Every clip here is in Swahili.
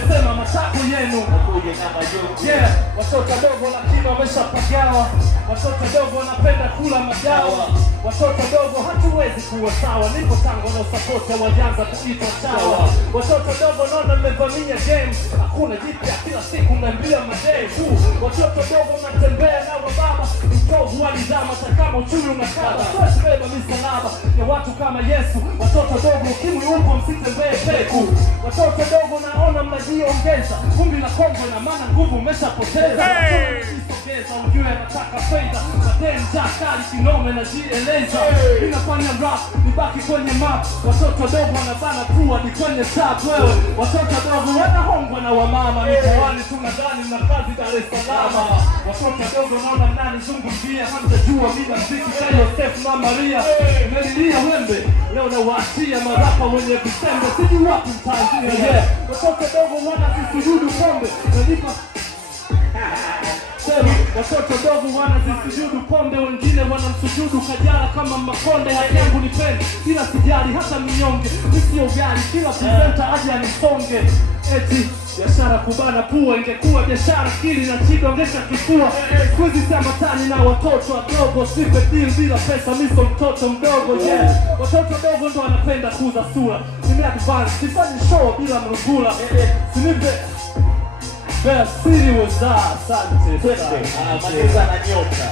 wamesema matako yenu. Yeah, watoto dogo lakini wameshapagawa. Watoto dogo wanapenda kula madawa. Watoto dogo hatuwezi kuwa sawa. Nipo tango na usapoti wajanza kuitwa chawa. Watoto dogo naona mmevamia game. Hakuna jipya kila siku mnaambia madei tu. Watoto dogo mnatembea na wababa. Mtovu walizama takama uchumi unakaba. Swezi beba misalaba ya watu kama Yesu. Watoto dogo ukimwi upo msitembee peku. Watoto dogo naona mnajiongeza. Vumbi la Kongo na maana nguvu umeshapoteza. Mnajisogeza ujue nataka fedha. Matenja kali kinome na jieleza. Ninafanya rap nibaki kwenye map. Watoto dogo wanabana pua ni kwenye tap wewe. Watoto dogo wanahongwa na wamama. Mikoani tunadhani mna kazi Dar es Salaam. Watoto dogo naona mnani zungumzia. Hamjajua mida mziki cha Yosef na Maria. Melilia wembe leo na waachia marapa wenye visembe. Siji wapi mtanzia. Watoto dogo wana zisujudu pombe. Nalipa watoto dogo wana zisujudu pombe. Wengine wanamsujudu Kajala kama Makonde. Haki yangu ni peni kila sijali hata minyonge. Misi ugali kila presenter aje anisonge. Eti biashara kubana pua ingekuwa biashara kili na chidongesha kifua. Squeezy sema tani na watoto wadogo. Sipe deal bila pesa miso mtoto mdogo. Yeah, watoto dogo ndo wanapenda kuza sura. Nime advance sifanyi show bila mrugula. Sinipe Siri was asante sana. Maneza na nyota.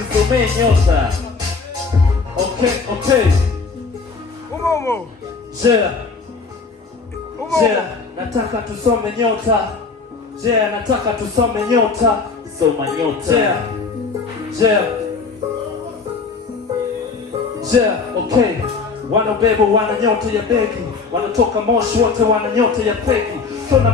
Isome nyota. Okay. Umo. Yeah, nataka tusome nyota. Yeah, nataka tusome nyota. Soma nyota. Yeah, okay. Wana bebo wana nyota ya begi. Wanatoka Moshi wote wana nyota ya pegi. Tuna